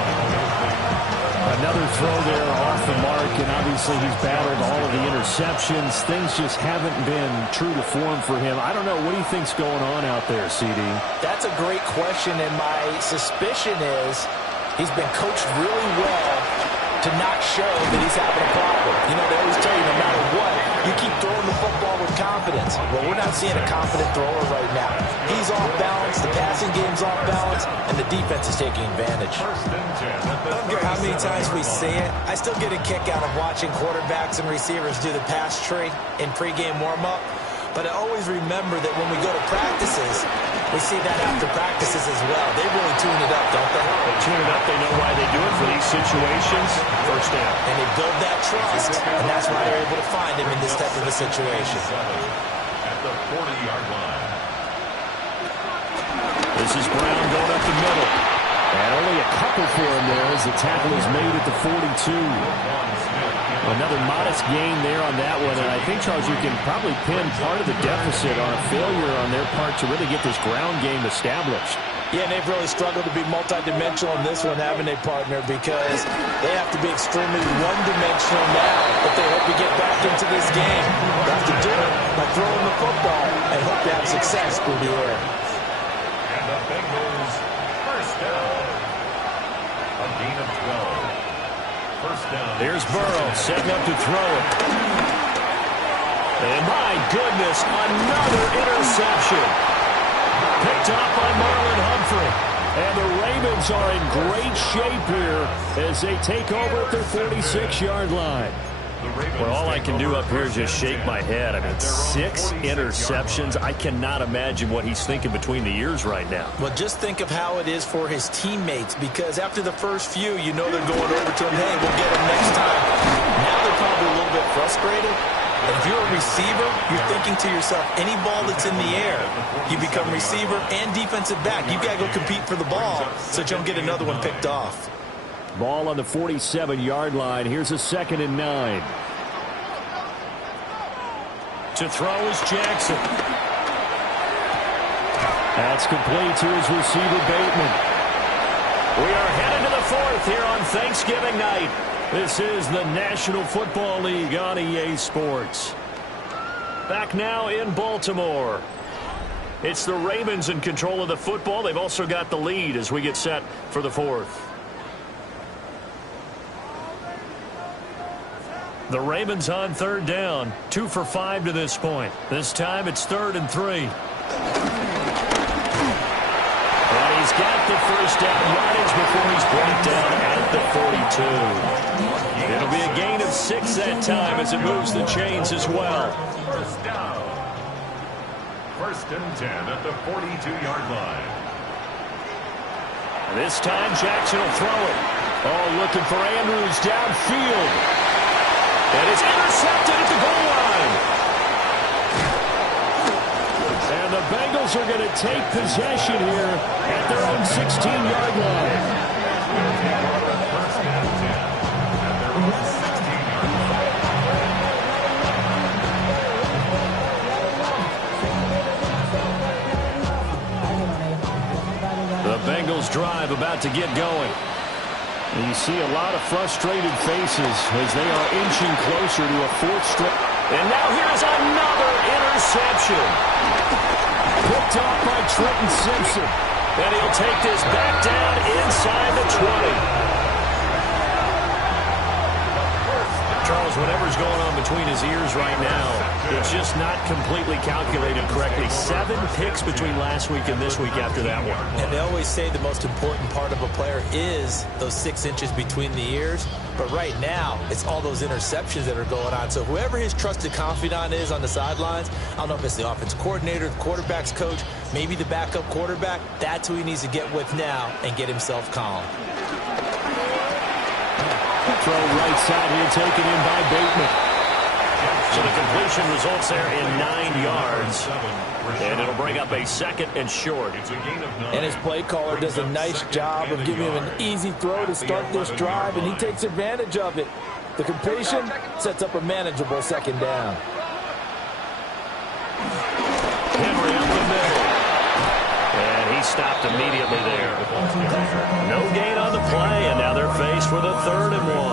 Another throw there off the mark, and obviously he's battled all of the interceptions. Things just haven't been true to form for him. I don't know. What do you think's going on out there, CD? That's a great question, and my suspicion is he's been coached really well to not show that he's having a problem. You know, they always tell you no matter what, you keep throwing the football with confidence. Well, we're not seeing a confident thrower right now. He's off balance, the passing game's off balance, and the defense is taking advantage. I don't care how many times we see it, I still get a kick out of watching quarterbacks and receivers do the pass tree in pregame warm-up. But I always remember that when we go to practices, we see that after practices as well. They really tune it up, don't they? They tune it up. They know why they do it for these situations. 1st down. And they build that trust, and that's why they're able to find him in this type of a situation. At the 40-yard line. This is Brown going up the middle. And only a couple for him there as the tackle is made at the 42. Another modest gain there on that one, and I think, Charles, you can probably pin part of the deficit on a failure on their part to really get this ground game established. Yeah, and they've really struggled to be multidimensional in this one, haven't they, partner? Because they have to be extremely one-dimensional now if they hope to get back into this game. They have to do it by throwing the football and hope to have success through the air. And the Bengals, 1st down. A gain of 12. 1st down. Here's Burrow setting up to throw it. And my goodness, another interception. Picked up by Marlon Humphrey. And the Ravens are in great shape here as they take over at their 46-yard line. Well, all I can do up here is just shake my head. I mean, 6 interceptions. I cannot imagine what he's thinking between the ears right now. Well, just think of how it is for his teammates, because after the first few, you know they're going over to him, hey, we'll get him next time. Now they're probably a little bit frustrated. And if you're a receiver, you're thinking to yourself, any ball that's in the air, you become receiver and defensive back. You've got to go compete for the ball so that you don't get another one picked off. Ball on the 47-yard line. Here's a 2nd and 9. To throw is Jackson. That's complete to his receiver, Bateman. We are headed to the 4th here on Thanksgiving night. This is the National Football League on EA Sports. Back now in Baltimore. It's the Ravens in control of the football. They've also got the lead as we get set for the 4th. The Ravens on 3rd down. 2 for 5 to this point. This time it's 3rd and 3. And he's got the 1st down yardage before he's brought down at the 42. It'll be a gain of 6 that time as it moves the chains as well. 1st down. 1st and 10 at the 42-yard line. And this time, Jackson will throw it. Oh, looking for Andrews downfield. And it's intercepted at the goal line. And the Bengals are going to take possession here at their own 16-yard line. The Bengals drive about to get going. And you see a lot of frustrated faces as they are inching closer to a fourth straight. And now here's another interception. Picked off by Trenton Simpson. And he'll take this back down inside the 20. Charles, whatever's going on between his ears right now, it's just not completely calculated correctly. 7 picks between last week and this week after that one. And they always say the most important part of a player is those 6 inches between the ears. But right now, it's all those interceptions that are going on. So whoever his trusted confidant is on the sidelines, I don't know if it's the offense coordinator, the quarterback's coach, maybe the backup quarterback, that's who he needs to get with now and get himself calm. Throw right side here, taken in by Bateman. So the completion results there in 9 yards. And it'll bring up a 2nd and short. And his play caller does a nice job of giving him an easy throw to start this drive, and he takes advantage of it. The completion sets up a manageable 2nd down. Henry up the middle. And he stopped immediately there. No gain on the play, and now they're faced with a 3rd and 1.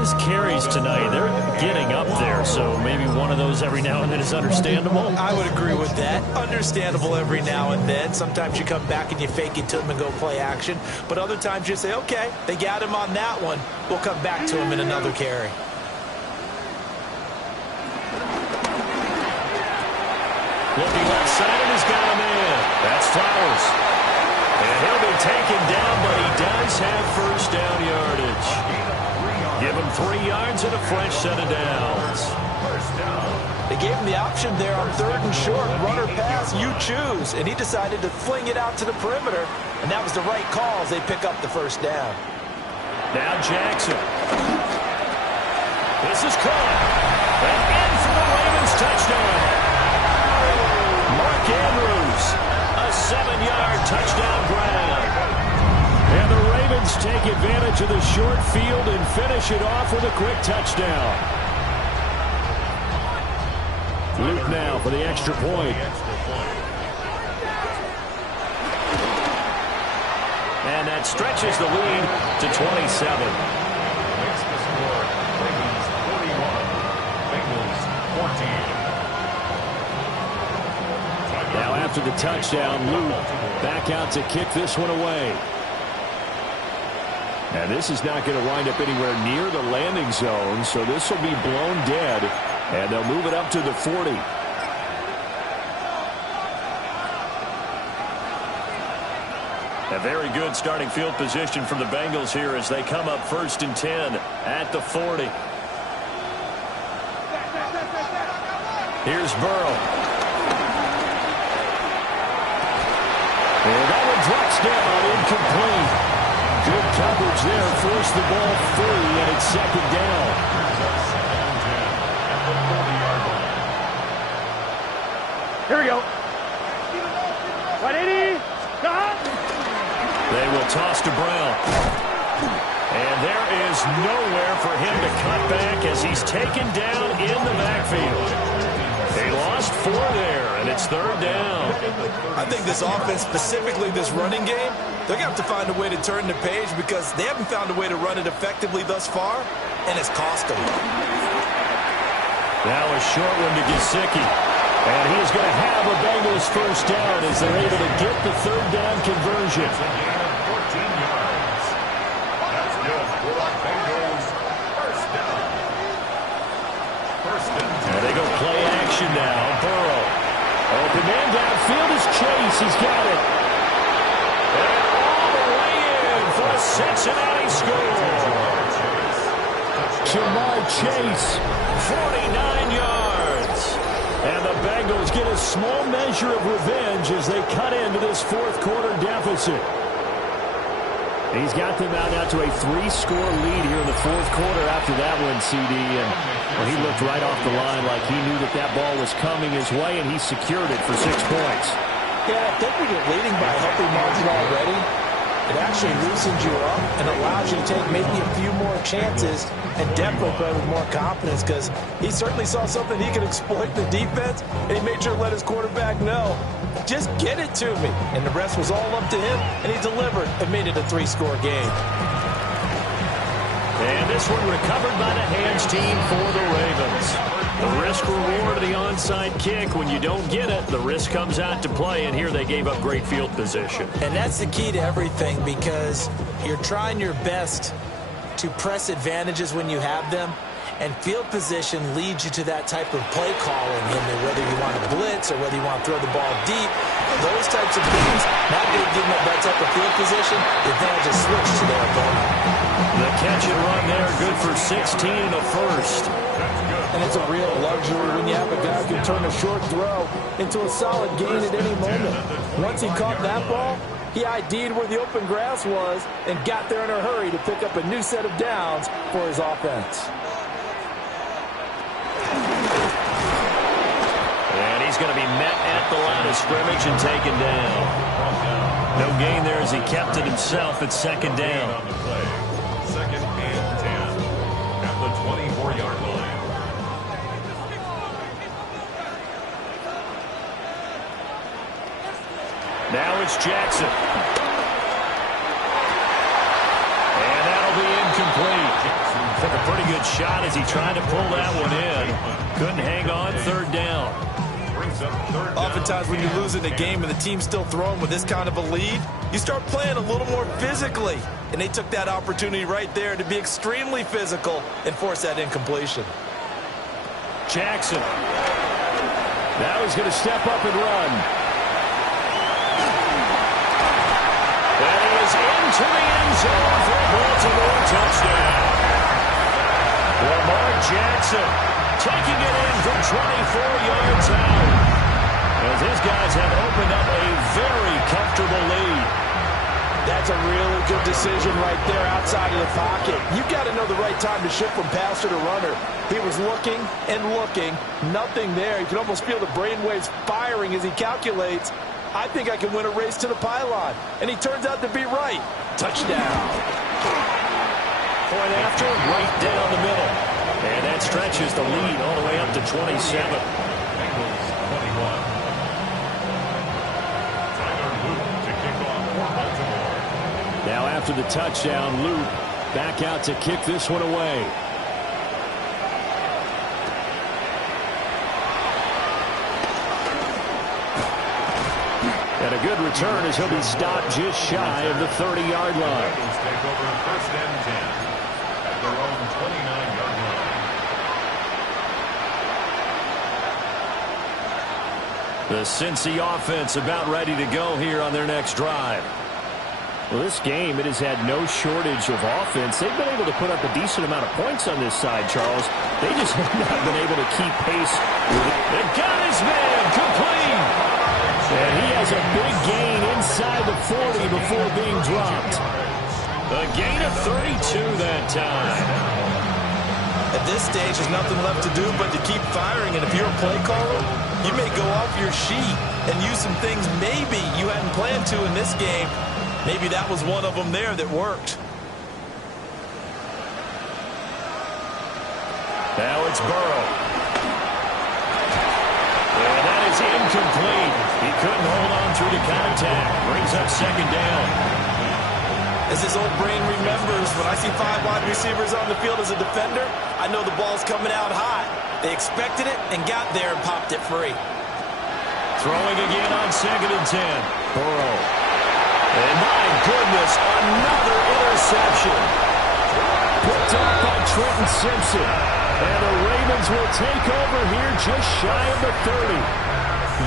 His carries tonight, they're getting up there, so maybe one of those every now and then is understandable. I would agree with that. Understandable every now and then. Sometimes you come back and you fake it to him and go play action. But other times you say, okay, they got him on that one. We'll come back to him in another carry. Looking left side, and he's got him in. That's Flowers. And he'll be taken down, but he does have first down yardage. Give him 3 yards and a fresh set of downs. They gave him the option there on 3rd and short. Run or pass, you choose. And he decided to fling it out to the perimeter. And that was the right call as they pick up the first down. Now Jackson. This is caught. And in for the Ravens touchdown. Mark Andrews, a 7-yard touchdown grab. And the Ravens take advantage of the short field and finish it off with a quick touchdown. Luke now for the extra point. And that stretches the lead to 27. Makes the score Ravens 41, Bengals 14. Now after the touchdown, Luke back out to kick this one away. And this is not going to wind up anywhere near the landing zone, so this will be blown dead, and they'll move it up to the 40. A very good starting field position for the Bengals here as they come up 1st and 10 at the 40. Here's Burrow. And that one drops down, incomplete. Good coverage there, forced the ball free, and it's 2nd down. Here we go. 180. They will toss to Brown. And there is nowhere for him to cut back as he's taken down in the backfield. They lost 4 there, and it's 3rd down. I think this offense, specifically this running game, they're going to have to find a way to turn the page because they haven't found a way to run it effectively thus far, and it's cost them. Now a short one to Gesicki. And he's going to have a Bengals first down as they're able to get the 3rd down conversion. It's a gain of 14 yards. That's good for the Bengals. First down. First and 10. And they go play action now. Burrow. Open man downfield is Chase. He's got it. And all the way in for a Cincinnati score. Jamar Chase, 49 yards. And the Bengals get a a small measure of revenge as they cut into this fourth quarter deficit. He's got them out now to a 3-score lead here in the fourth quarter after that one, CD. And well, he looked right off the line like he knew that that ball was coming his way, and he secured it for 6 points. Yeah, I think when you're leading by a healthy margin already, it actually loosens you up and allows you to take maybe a few more chances and definitely play with more confidence, because he certainly saw something he could exploit in the defense, and he made sure to let his quarterback know, just get it to me. And the rest was all up to him, and he delivered and made it a 3-score game. And this one recovered by the hands team for the Ravens. The risk-reward of the onside kick. When you don't get it, the risk comes out to play, and here they gave up great field position. And that's the key to everything, because you're trying your best to press advantages when you have them, and field position leads you to that type of play calling, whether you want to blitz or whether you want to throw the ball deep, those types of things. Now they've given up that type of field position, the advantage is switched to their opponent. The catch and run there, good for 16 and a first. And it's a real luxury when you have a guy who can turn a short throw into a solid gain at any moment. Once he caught that ball, he ID'd where the open grass was and got there in a hurry to pick up a new set of downs for his offense. And he's going to be met at the line of scrimmage and taken down. No gain there as he kept it himself at second down. Second and 10 at the 24-yard line. Now it's Jackson. And that'll be incomplete. Took a pretty good shot as he tried to pull that one in. Couldn't hang on, third down. Oftentimes when you're losing a game and the team's still throwing with this kind of a lead, you start playing a little more physically. And they took that opportunity right there to be extremely physical and force that incompletion. Jackson. Now he's going to step up and run. And he is into the end zone for a Baltimore touchdown. Lamar Jackson taking it in from 24 yards out, as his guys have opened up a very comfortable lead. That's a really good decision right there outside of the pocket. You've got to know the right time to shift from passer to runner. He was looking and looking, nothing there. You can almost feel the brainwaves firing as he calculates, I think I can win a race to the pylon. And he turns out to be right. Touchdown. Point after, right down the middle. And that stretches the lead all the way up to 27. Bengals 21. Tyler Luke to kick off for Baltimore. Now after the touchdown, Luke back out to kick this one away. And a good return as he'll be stopped just shy of the 30-yard line. Bengals take over first and 10 at their own 29-yard line. The Cincy offense about ready to go here on their next drive. Well, this game, it has had no shortage of offense. They've been able to put up a decent amount of points on this side, Charles. They just have not been able to keep pace with it. They got his man complete. And he has a big gain inside the 40 before being dropped. A gain of 32 that time. At this stage, there's nothing left to do but to keep firing. And if you're a play caller, you may go off your sheet and use some things maybe you hadn't planned to in this game. Maybe that was one of them there that worked. Now it's Burrow. And that is incomplete. He couldn't hold on through the contact. Brings up second down. As his old brain remembers, when I see 5 wide receivers on the field as a defender, I know the ball's coming out hot. They expected it and got there and popped it free. Throwing again on second and 10. Burrow. And my goodness, another interception. Picked up by Trenton Simpson. And the Ravens will take over here just shy of the 30.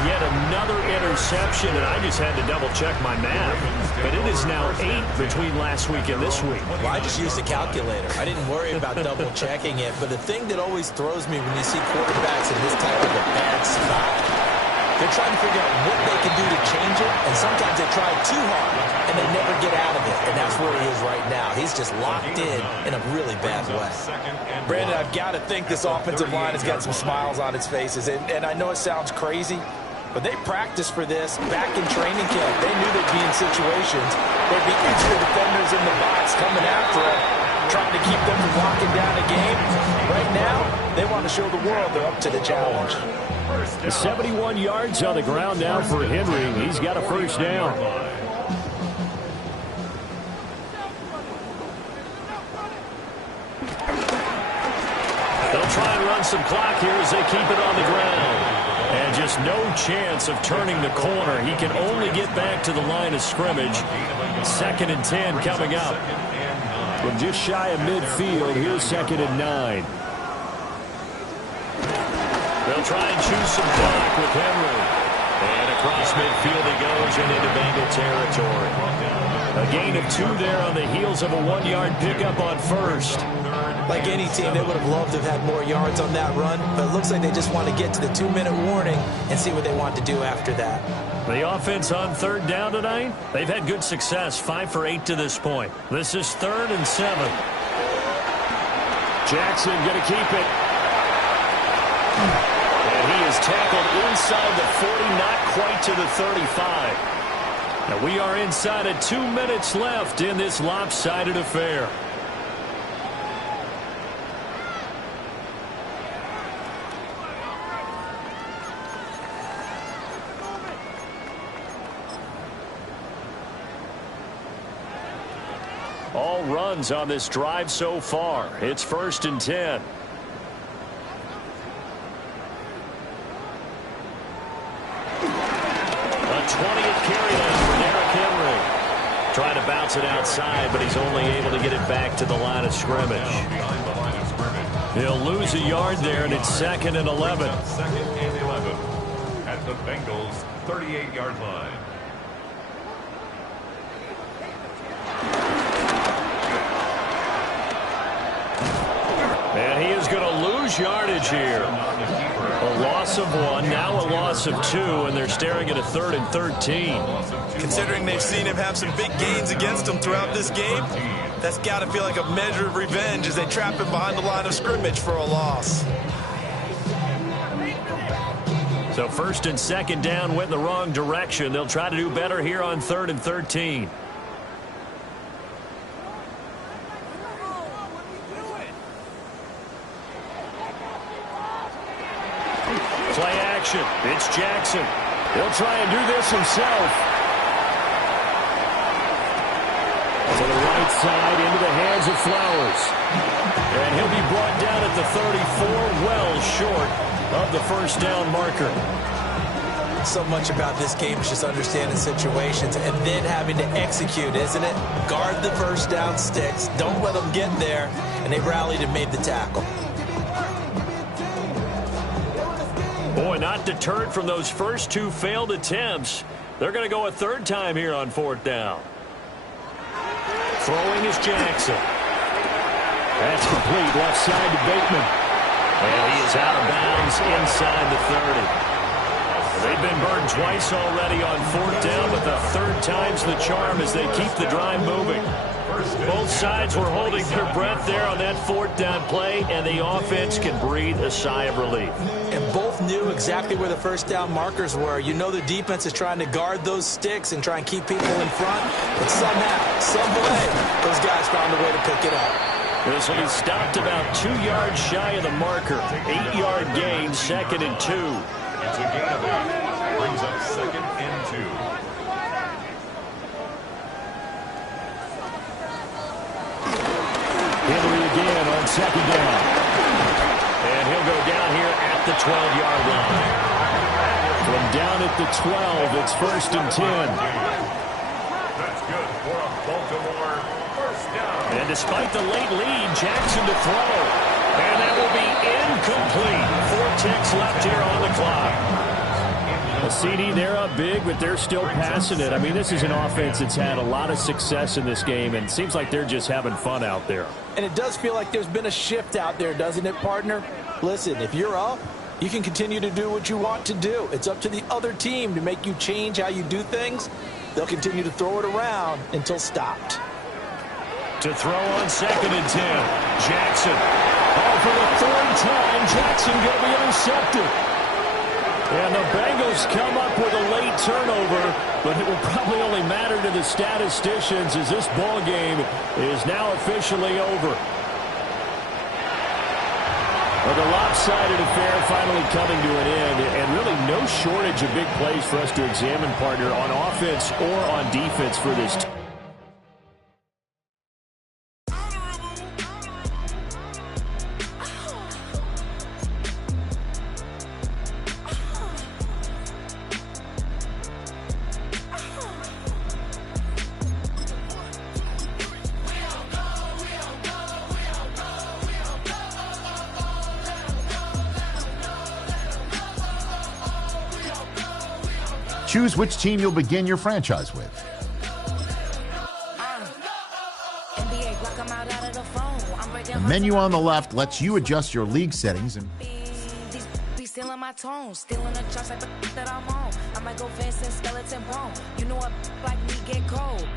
Yet another interception, and I just had to double-check my math. But it is now 8 between last week and this week. Well, I just used a calculator. I didn't worry about double-checking it. But the thing that always throws me when you see quarterbacks in this type of a bad spot, they're they're trying to figure out what they can do to change it, and sometimes they try too hard, and they never get out of it, and that's where he is right now. He's just locked in a really bad way. Brandon, I've got to think this offensive line has got some smiles on its faces, and I know it sounds crazy, but they practiced for this back in training camp. They knew they'd be in situations where there'd be extra defenders in the box coming after them, trying to keep them from locking down a game. Right now, they want to show the world they're up to the challenge. 71 yards on the ground now for Henry. He's got a first down. They'll try and run some clock here as they keep it on the ground. And just no chance of turning the corner. He can only get back to the line of scrimmage. 2nd and 10 coming up. From just shy of midfield, here's 2nd and 9. They'll try and choose some clock with Henry. And across midfield he goes and into Bengal territory. A gain of 2 there on the heels of a 1-yard pickup on first. Like any team, they would have loved to have had more yards on that run, but it looks like they just want to get to the 2-minute warning and see what they want to do after that. The offense on 3rd down tonight, they've had good success, 5 for 8 to this point. This is 3rd and 7. Jackson going to keep it. And he is tackled inside the 40, not quite to the 35. Now we are inside of 2 minutes left in this lopsided affair. All runs on this drive so far. It's 1st and 10. A 20th carry for Derrick Henry. Trying to bounce it outside, but he's only able to get it back to the line of scrimmage. He'll lose a yard there, and it's 2nd and 11. 2nd and 11 at the Bengals' 38-yard line. And he is going to lose yardage here. A loss of 1, now a loss of 2, and they're staring at a 3rd and 13. Considering they've seen him have some big gains against them throughout this game, that's got to feel like a measure of revenge as they trap him behind the line of scrimmage for a loss. So 1st and 2nd down went in the wrong direction. They'll try to do better here on 3rd and 13. Play action. It's Jackson. He'll try and do this himself. To the right side, into the hands of Flowers. And he'll be brought down at the 34, well short of the first down marker. So much about this game is just understanding situations and then having to execute, isn't it? Guard the first down sticks. Don't let them get there. And they rallied and made the tackle. Boy, not deterred from those first 2 failed attempts. They're going to go a 3rd time here on 4th down. Throwing is Jackson. That's complete, left side to Bateman. And he is out of bounds inside the 30. They've been burned twice already on 4th down, but the 3rd time's the charm as they keep the drive moving. Both sides were holding their breath there on that 4th down play, and the offense can breathe a sigh of relief. And both knew exactly where the first down markers were. You know the defense is trying to guard those sticks and try and keep people in front, but somehow, some way, those guys found a way to pick it up. This one is stopped about 2 yards shy of the marker. 8-yard gain, 2nd and 2. It's a gain of 8. Brings up 2nd and 2. Henry again on 2nd down. And he'll go down here at the 12-yard line. From down at the 12, it's 1st and 10. That's good for a Baltimore first down. And despite the late lead, Jackson to throw. And that will be incomplete. 4 ticks left here on the clock. A CD, they're up big, but they're still passing it. I mean, this is an offense that's had a lot of success in this game, and it seems like they're just having fun out there. And it does feel like there's been a shift out there, doesn't it, partner? Listen, if you're up, You can continue to do what you want to do. It's up to the other team to make you change how you do things. They'll continue to throw it around until stopped. To throw on 2nd and 10. Jackson. Oh, for the 3rd time, Jackson going to be intercepted. And the Bengals come up with a late turnover, but it will probably only matter to the statisticians as this ball game is now officially over. Well, the lopsided affair finally coming to an end, and really no shortage of big plays for us to examine, partner, on offense or on defense for this team. Choose which team you'll begin your franchise with. The menu on the left lets you adjust your league settings and stealing my tone, stealing the trust like that I'm on. I might go Vincent, skeleton bone. You know what like me get cold.